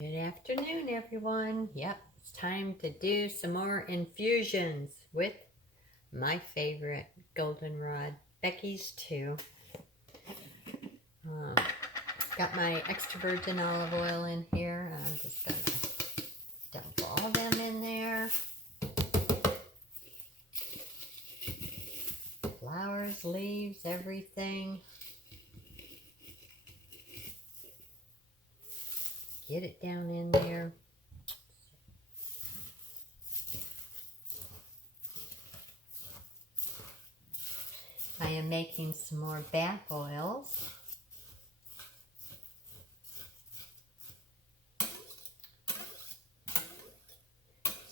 Good afternoon, everyone. Yep, it's time to do some more infusions with my favorite goldenrod, Becky's too. Got my extra virgin olive oil in here. I'm just going to dump all of them in there. Flowers, leaves, everything. Get it down in there. I am making some more bath oils.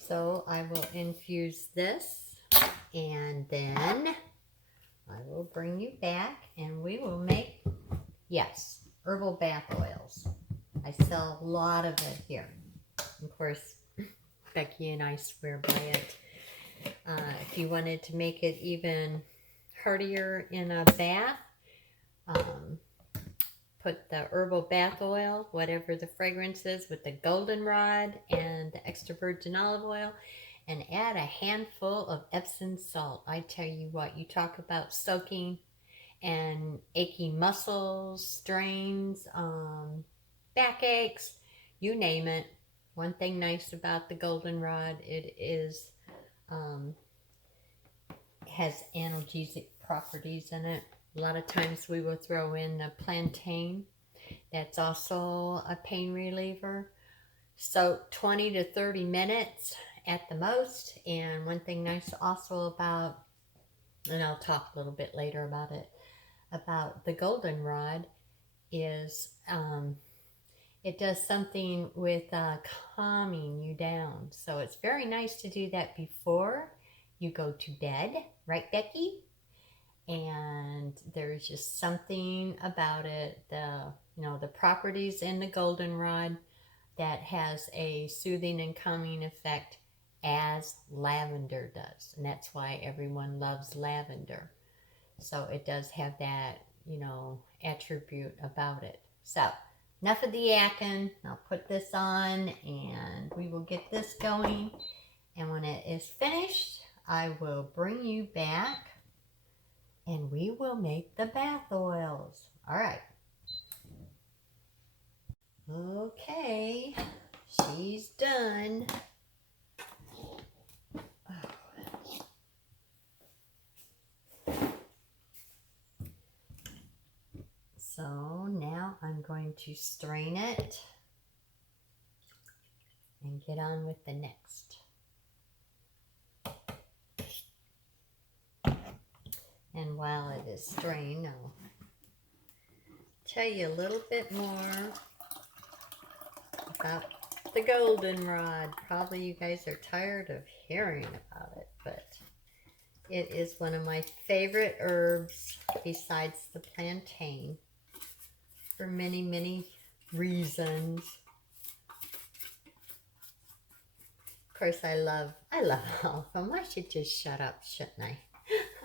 So I will infuse this, and then I will bring you back and we will make, yes, herbal bath oils. I sell a lot of it here. Of course, Becky and I swear by it. If you wanted to make it even heartier in a bath, put the herbal bath oil, whatever the fragrance is, with the goldenrod and the extra virgin olive oil, and add a handful of Epsom salt. I tell you what, you talk about soaking and achy muscles, strains, backaches, you name it. One thing nice about the goldenrod, it is has analgesic properties in it. A lot of times we will throw in the plantain. That's also a pain reliever. So 20 to 30 minutes at the most. And one thing nice also about, and I'll talk a little bit later about it, about the goldenrod is it does something with calming you down. So it's very nice to do that before you go to bed, right, Becky? And there's just something about it, the properties in the goldenrod that has a soothing and calming effect as lavender does. And that's why everyone loves lavender. So it does have that, attribute about it. So enough of the yakking. I'll put this on and we will get this going. And when it is finished, I will bring you back and we will make the bath oils. All right. Okay, she's done. So now I'm going to strain it and get on with the next. And while it is strained, I'll tell you a little bit more about the goldenrod. Probably you guys are tired of hearing about it, but it is one of my favorite herbs besides the plantain for many, many reasons. Of course, I love all of them. I should just shut up, shouldn't I?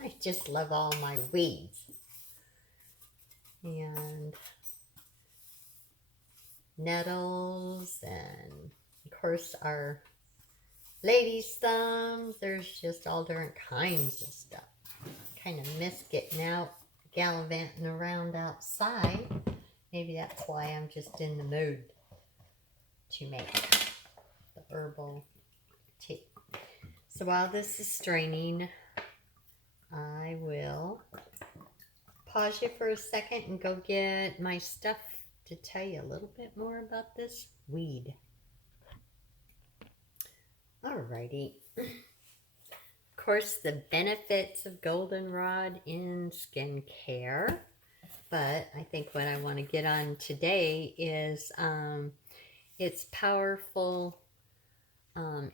I just love all my weeds. And nettles, and of course our lady's thumbs. There's just all different kinds of stuff. Kind of miss getting out, gallivanting around outside. Maybe that's why I'm just in the mood to make the herbal tea. So while this is straining, I will pause you for a second and go get my stuff to tell you a little bit more about this weed. Alrighty. Of course, the benefits of goldenrod in skincare, but I think what I want to get on today is its powerful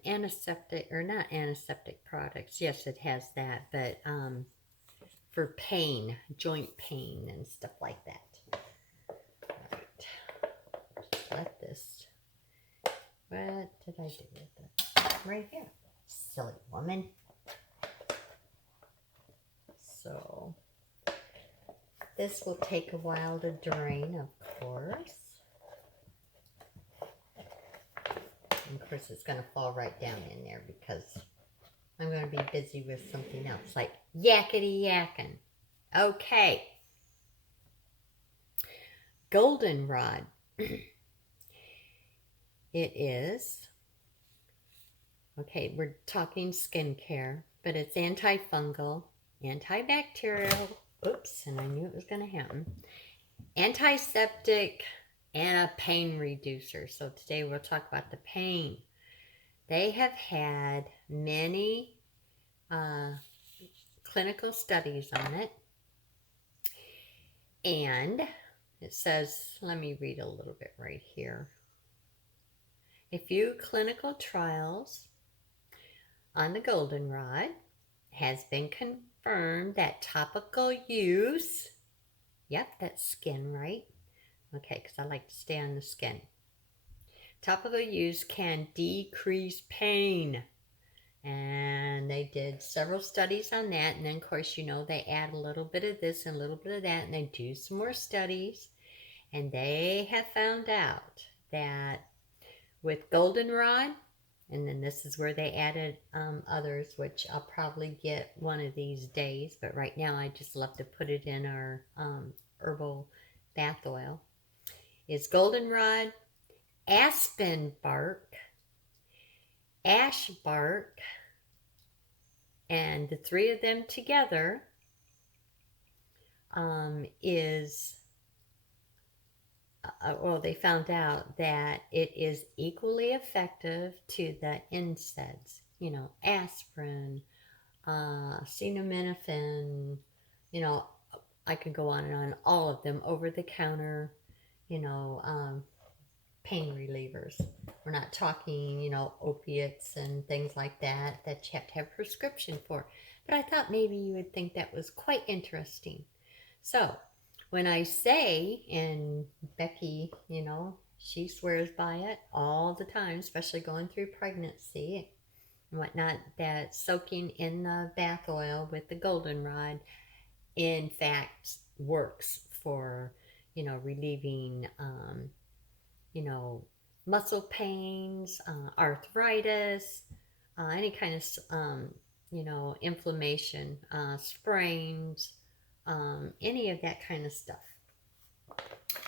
antiseptic, or not antiseptic products. Yes, it has that, but for pain, joint pain and stuff like that. Right. Let this, what did I do with it? Right here. Silly woman. So this will take a while to drain, of course. And of course, it's going to fall right down in there because I'm going to be busy with something else, like yakety yakking. Okay. Goldenrod. It is, okay, we're talking skincare, but it's antifungal, antibacterial, oops, and I knew it was going to happen, antiseptic, and a pain reducer. So today we'll talk about the pain. They have had many clinical studies on it. And it says, let me read a little bit right here. A few clinical trials on the goldenrod has been confirmed that topical use, yep, that's skin, right? Okay, because I like to stay on the skin. Topical use can decrease pain. And they did several studies on that. And then, of course, you know, they add a little bit of this and a little bit of that. And they do some more studies. And they have found out that with goldenrod, and then this is where they added others, which I'll probably get one of these days. But right now, I just love to put it in our herbal bath oil. Is goldenrod, aspen bark, ash bark, and the three of them together is, well, they found out that it is equally effective to the NSAIDs, you know, aspirin, acetaminophen, you know, I could go on and on, all of them, over the counter, you know, pain relievers. We're not talking, you know, opiates and things like that that you have to have prescription for. But I thought maybe you would think that was quite interesting. So when I say, and Becky, you know, she swears by it all the time, especially going through pregnancy and whatnot, that soaking in the bath oil with the goldenrod, in fact, works for, you know, relieving, you know, muscle pains, arthritis, any kind of, you know, inflammation, sprains, any of that kind of stuff.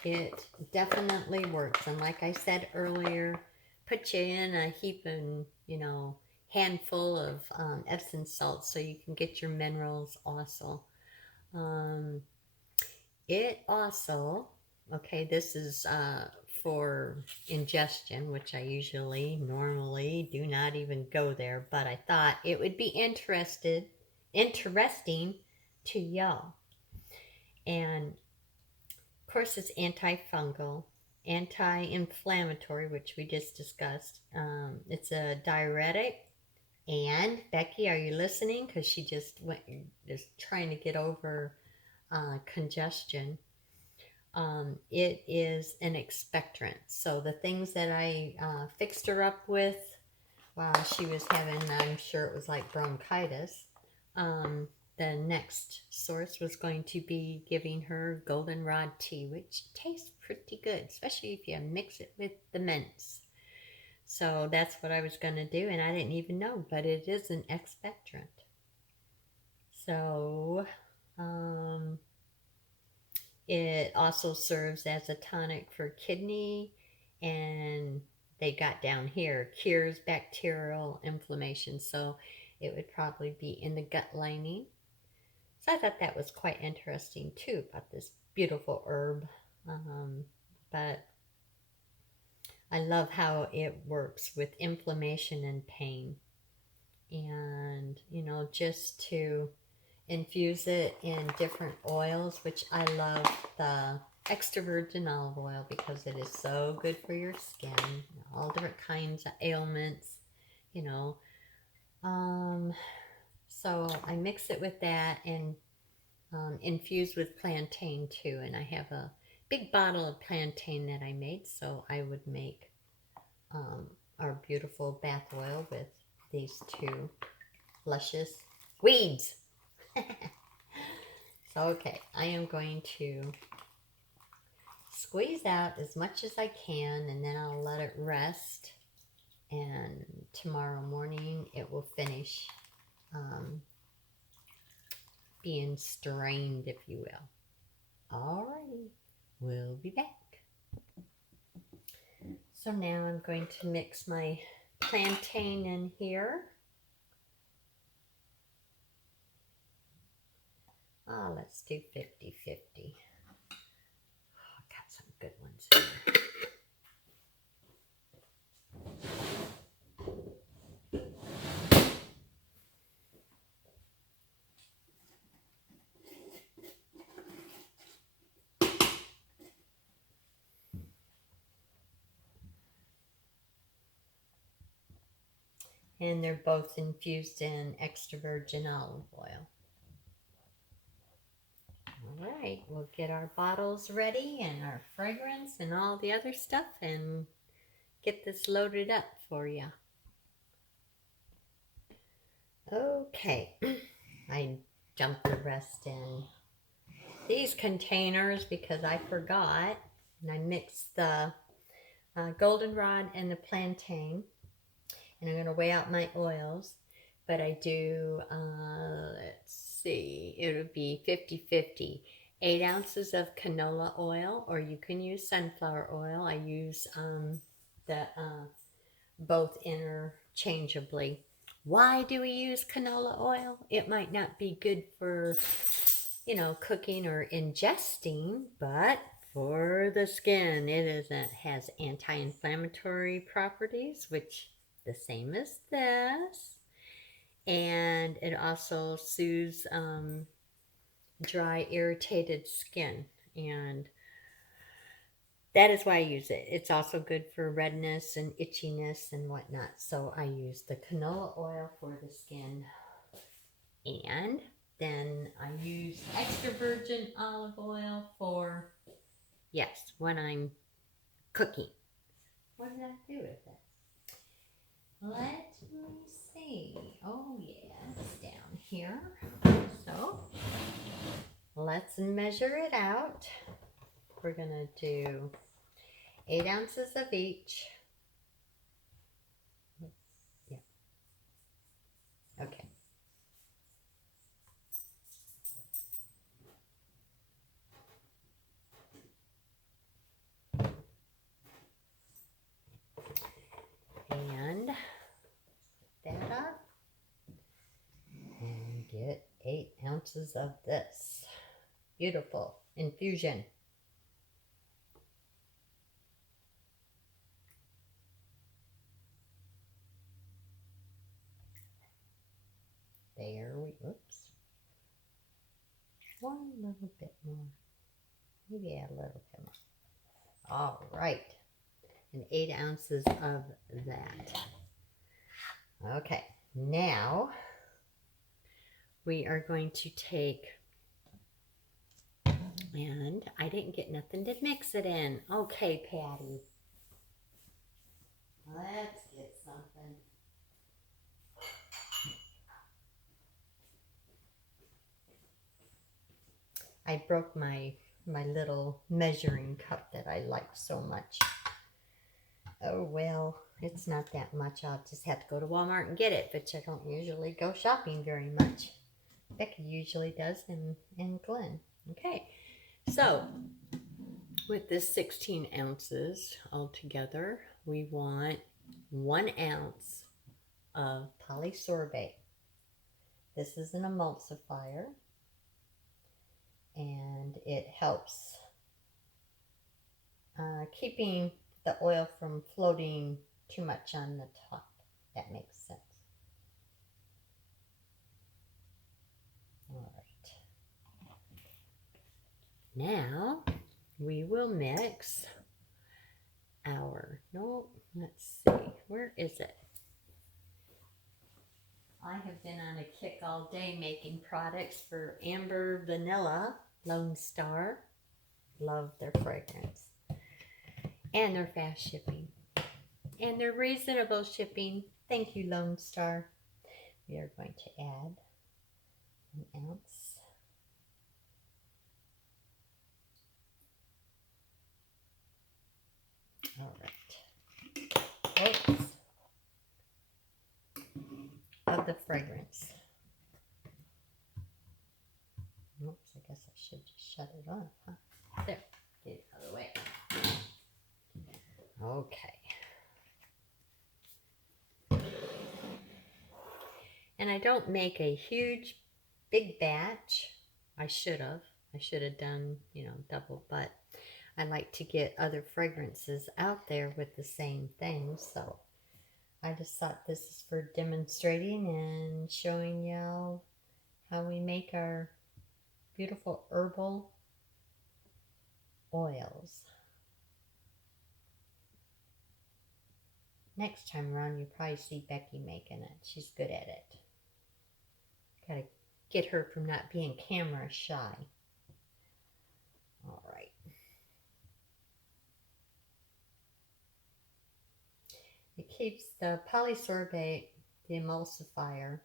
It definitely works. And like I said earlier, put you in a heaping, you know, handful of Epsom salts so you can get your minerals also. It also, okay, this is for ingestion, which I normally do not even go there, but I thought it would be interesting to y'all. And of course, it's antifungal, anti-inflammatory, which we just discussed. It's a diuretic. And Becky, are you listening? Because she just trying to get over congestion. It is an expectorant. So the things that I fixed her up with while she was having, I'm sure it was like bronchitis, the next source was going to be giving her goldenrod tea, which tastes pretty good, especially if you mix it with the mints. So that's what I was going to do, and I didn't even know, but it is an expectorant. So it also serves as a tonic for kidney, and they got down here, cures bacterial inflammation. So it would probably be in the gut lining. So I thought that was quite interesting too, about this beautiful herb. But I love how it works with inflammation and pain. And, you know, just to infuse it in different oils, which I love the extra virgin olive oil because it is so good for your skin. All different kinds of ailments, you know. So I mix it with that and infused with plantain too. And I have a big bottle of plantain that I made, so I would make our beautiful bath oil with these two luscious weeds. So, okay, I am going to squeeze out as much as I can, and then I'll let it rest. and tomorrow morning it will finish being strained, if you will. Alrighty, we'll be back. So now I'm going to mix my plantain in here. Let's do 50-50. Got some good ones here. And they're both infused in extra virgin olive oil. All right, we'll get our bottles ready and our fragrance and all the other stuff and get this loaded up for you. Okay, I dumped the rest in these containers because I forgot, and I mixed the goldenrod and the plantain, and I'm going to weigh out my oils, but I do, let's see, it would be 50-50, 8 ounces of canola oil, or you can use sunflower oil. I use both interchangeably. Why do we use canola oil? It might not be good for, cooking or ingesting, but for the skin, has anti-inflammatory properties, which the same as this, and it also soothes dry, irritated skin, and that is why I use it. It's also good for redness and itchiness and whatnot. So I use the canola oil for the skin. And then I use extra virgin olive oil for, yes, when I'm cooking. What did I do with it? Let me see. Oh, yeah, it's down here. So let's measure it out. We're going to do 8 ounces of each. Yeah. Okay. And that up. And get 8 ounces of this beautiful infusion. There we, oops. One little bit more. Maybe add a little bit more. All right. And 8 ounces of that. Okay. Now we are going to take, and I didn't get nothing to mix it in. Okay, Patty. Let's get something. I broke my little measuring cup that I like so much. Oh, well, it's not that much. I'll just have to go to Walmart and get it, but I don't usually go shopping very much. Becky usually does, and Glenn. Okay, so with this 16 ounces altogether, we want 1 ounce of polysorbate. This is an emulsifier, and it helps keeping the oil from floating too much on the top. That makes sense. All right. Now we will mix our, let's see, where is it? I have been on a kick all day making products for Amber Vanilla, Lone Star. Love their fragrance. And they're fast shipping. And they're reasonable shipping. Thank you, Lone Star. We are going to add 1 ounce. All right. Oops. of the fragrance. Oops, I guess I should just shut it off, huh? There, get it out of the way. Okay. And I don't make a huge, big batch. I should have. I should have done, double, but I like to get other fragrances out there with the same thing. So I just thought this is for demonstrating and showing y'all how we make our beautiful herbal oils. Next time around, you'll probably see Becky making it. She's good at it. Gotta get her from not being camera shy. All right. It keeps the polysorbate, the emulsifier,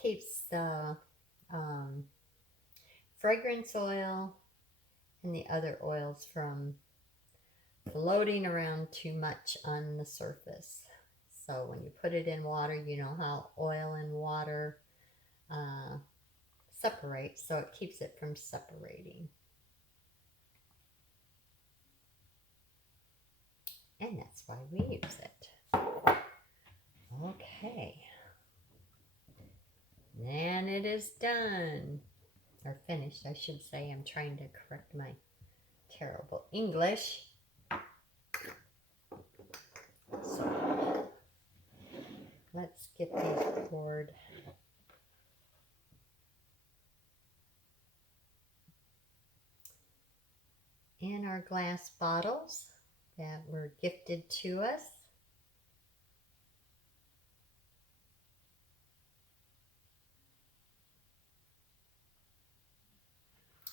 keeps the fragrance oil and the other oils from floating around too much on the surface. So when you put it in water, you know how oil and water separate, so it keeps it from separating. And that's why we use it. Okay. And it is done. Or finished, I should say. I'm trying to correct my terrible English. So, let's get these poured. In our glass bottles that were gifted to us.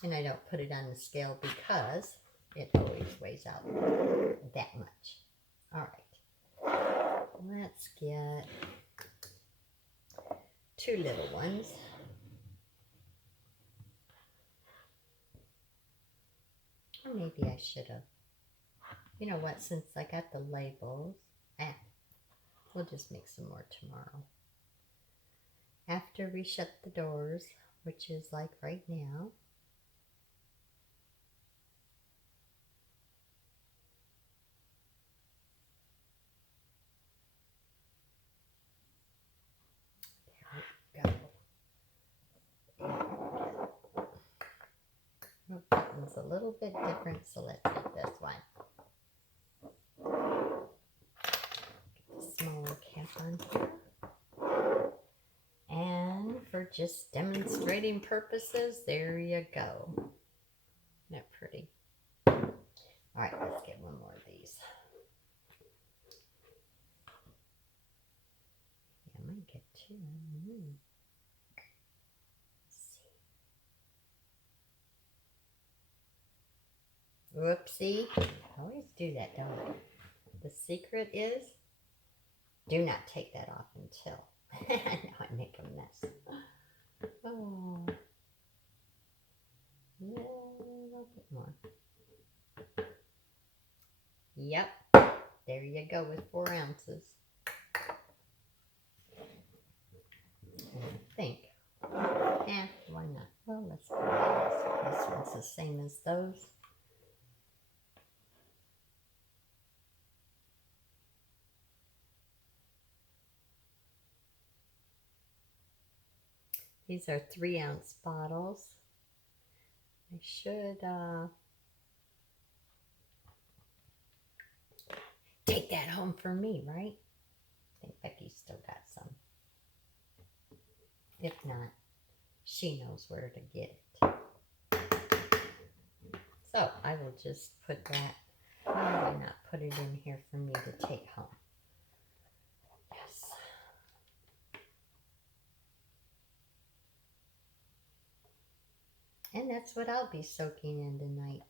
And I don't put it on the scale because it always weighs out that much. All right, let's get 2 little ones. Or maybe I should have. You know what, since I got the labels, we'll just make some more tomorrow. After we shut the doors, which is like right now. There we go. Oh, that one's a little bit different, so let's take this one. Get the smaller cap on here. And for just demonstrating purposes, there you go. Isn't that pretty? Alright, let's get one more of these. Yeah, I might get 2. Whoopsie. I always do that, don't I? The secret is, do not take that off until now I make a mess. Oh, a little bit more. Yep, there you go with 4 ounces. And I think, why not? Well, let's go with this. This one's the same as those. These are 3-ounce bottles. I should take that home for me, right? I think Becky's still got some. If not, she knows where to get it. So I will just put that, why not put it in here for me to take home? Yes. And that's what I'll be soaking in tonight.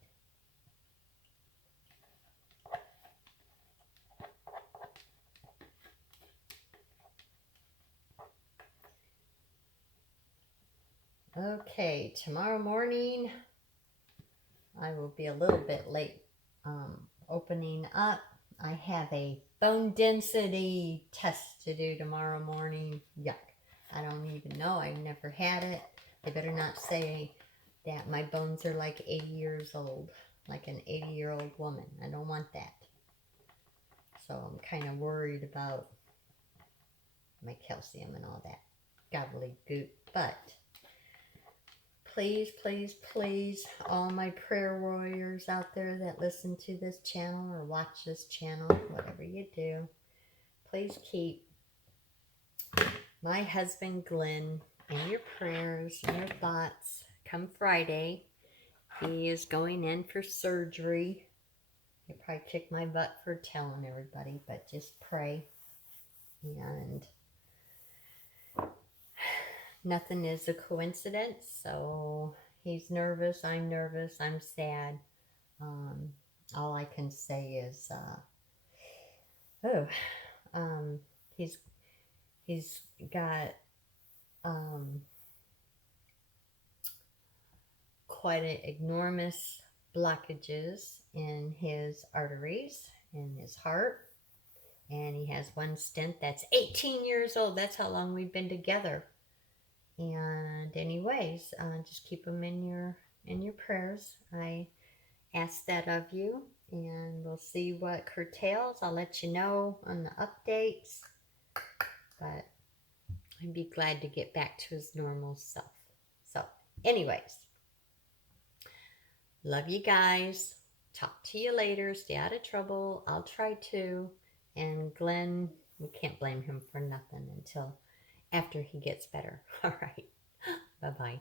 Okay, tomorrow morning I will be a little bit late opening up. I have a bone density test to do tomorrow morning. Yuck. I don't even know. I never had it. They better not say that my bones are like 80 years old, like an 80-year-old woman. I don't want that. So I'm kind of worried about my calcium and all that gobbledygook. But please, please, please, all my prayer warriors out there that listen to this channel or watch this channel, whatever you do, please keep my husband Glenn in your prayers and your thoughts. Come Friday, he is going in for surgery. He'll probably kick my butt for telling everybody, but just pray. And nothing is a coincidence, so he's nervous, I'm sad. All I can say is, he's got quite enormous blockages in his arteries, in his heart, and he has one stent that's 18 years old. That's how long we've been together. And anyways, just keep him in your prayers. I ask that of you, and we'll see what curtails. I'll let you know on the updates, but I'd be glad to get back to his normal self. So anyways, love you guys. Talk to you later. Stay out of trouble. I'll try to. And Glenn, we can't blame him for nothing until after he gets better. All right. Bye-bye.